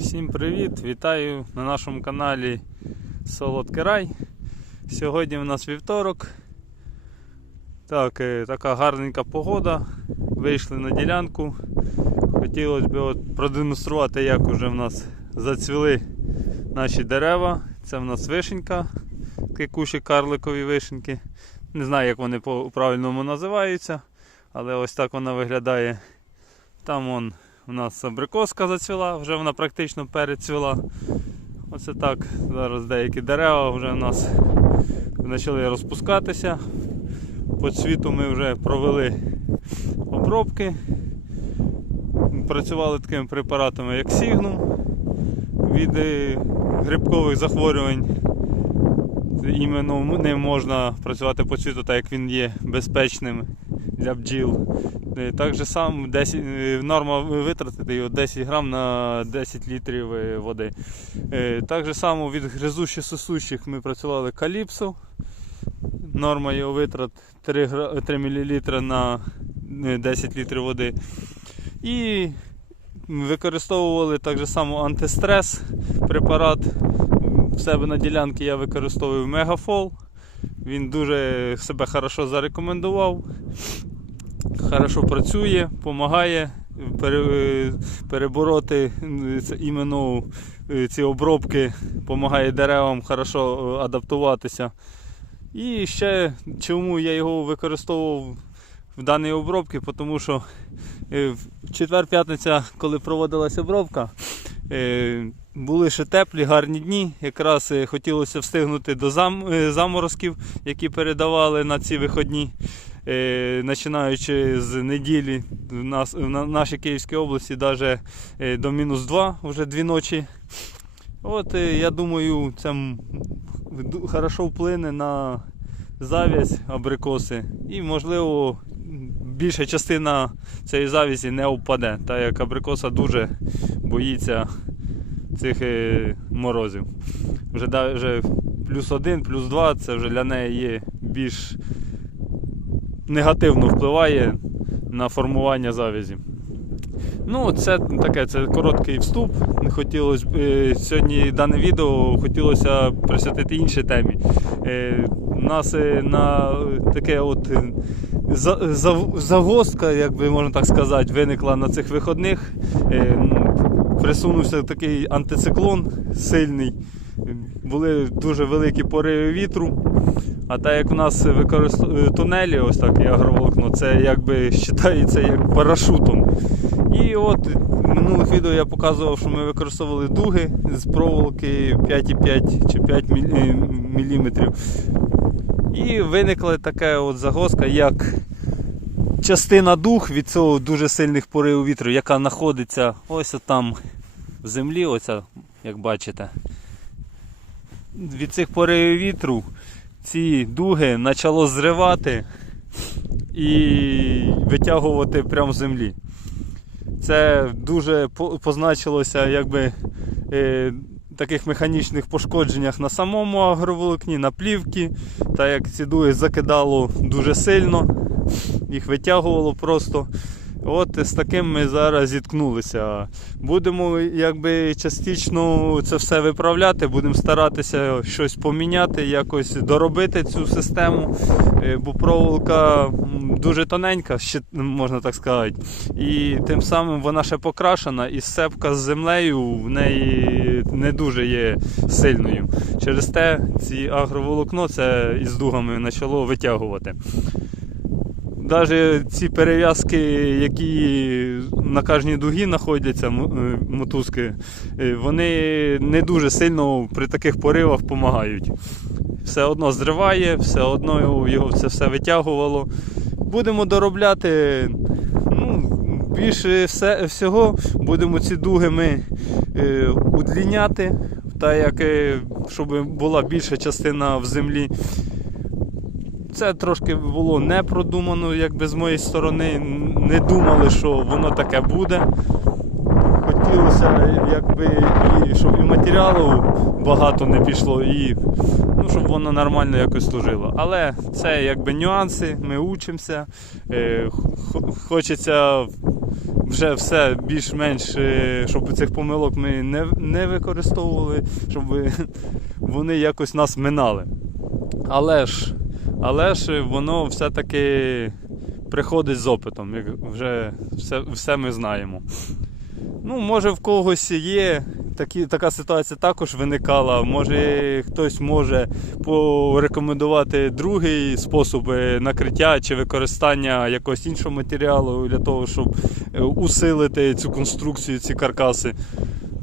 Всім привіт! Вітаю на нашому каналі Солодкий Рай. Сьогодні у нас вівторок. Так, е, така гарненька погода. Вийшли на ділянку. Хотілося б от продемонструвати, як уже в нас зацвіли наші дерева. Це в нас вишенька, такі карликові вишеньки. Не знаю, як вони по правильному називаються, але ось так вона виглядає. Там вон у нас абрикоска зацвіла, вже вона практично перецвіла. Оце так. Зараз деякі дерева вже у нас почали розпускатися. По цвіту ми вже провели обробки. Працювали такими препаратами, як Сігнум від е, грибкових захворювань. Іменно ним можна працювати по цвіту, так як він є безпечним для бджіл. Е, Так же сам 10, е, норма витратити його 10 грам на 10 літрів е, води. Так же само від гризущих сосущих ми працювали каліпсо. Норма його витрат 3, 3 мл на е, 10 літрів води. І використовували так же само антистрес препарат. В себе на ділянці я використовую Мегафол. Він дуже себе хорошо зарекомендував. Хорошо працює, допомагає перебороти іменно е, ці обробки, допомагає деревам хорошо е, адаптуватися. І ще чому я його використовував в даній обробці, тому що е, в четвер-п'ятниця, коли проводилася обробка, е, були ще теплі, гарні дні. Якраз е, хотілося встигнути до е, заморозків, які передавали на ці виходні. Е, Починаючи з неділі в нас в нашій Київській області навіть до мінус 2 вже дві ночі. От е, я думаю, це хорошо вплине на завязь абрикоси. І можливо більша частина цієї завязі не впаде, так як абрикоса дуже боїться цих е, морозів. Вже, вже плюс один, плюс два це вже для неї є більш негативно впливає на формування завязі. Ну, це таке, це короткий вступ. Хотілося б, е, сьогодні дане відео хотілося присвятити іншій темі. Е, у нас е, на таке от е, за, за, загвоздка, як би можна так сказати, виникла на цих виходних. Е, присунувся такий антициклон сильний. Були дуже великі пориви вітру. А так як у нас використ... тунелі, ось так і агроволокно, це якби вважається як парашутом. І от минулих відео я показував, що ми використовували дуги з проволоки 5,5 чи 5 мм. І виникла така от загвоздка, як частина дуг від цього дуже сильних поривів вітру, яка знаходиться ось там в землі, оця, як бачите. Від цих поривів вітру ці дуги почало зривати і витягувати прямо з землі. Це дуже позначилося якби е, таких механічних пошкодженнях на самому агроволокні, на плівки, так як ці дуги закидало дуже сильно, їх витягувало просто. От з таким ми зараз зіткнулися. Будемо якби частично це все виправляти, будемо старатися щось поміняти, якось доробити цю систему, Е, бо проволока дуже тоненька, можна так сказати. І тим самим вона ще покрашена, і сцепка з землею в неї не дуже є сильною. Через те ці агроволокно це із дугами почало витягувати. Навіть ці перев'язки, які на кожній дугі знаходяться, е, мотузки, е, вони не дуже сильно при таких поривах допомагають. Все одно зриває, все одно його це все витягувало. Будемо доробляти. Ну, більше все, всього будемо ці дуги ми е, удліняти, так як, е, щоб була більша частина в землі. Це трошки було не продумано, якби з моєї сторони. Не думали, що воно таке буде. Хотілося, якби, і щоб і матеріалу багато не пішло, і ну, щоб воно нормально якось служило. Але це якби нюанси, ми учимося. Е, Хочеться вже все більш-менш, е, щоб цих помилок ми не, не використовували, щоб вони якось нас минали. Але ж, але ж воно все-таки приходить з опитом, як вже все, все ми знаємо. Ну, може, в когось є такі, така ситуація також виникала. Може, хтось може порекомендувати другий спосіб е, накриття чи використання якогось іншого матеріалу для того, щоб е, усилити цю конструкцію, ці каркаси.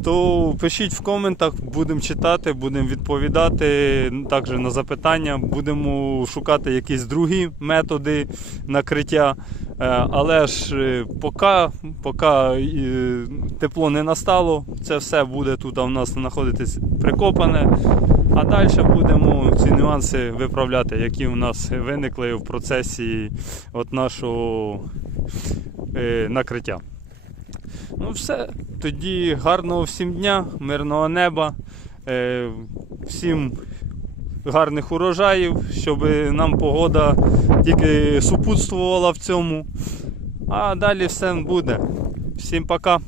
То пишіть в коментах, будемо читати, будемо відповідати також на запитання, будемо шукати якісь другі методи накриття. Е, Але ж е, поки, поки е, тепло не настало, це все буде тут у нас знаходитись прикопане. А далі будемо ці нюанси виправляти, які у нас виникли в процесі от нашого накриття. Ну все, тоді гарного всім дня, мирного неба, е, всім гарних урожаїв, щоб нам погода тільки супутствувала в цьому. А далі все буде. Всім пока.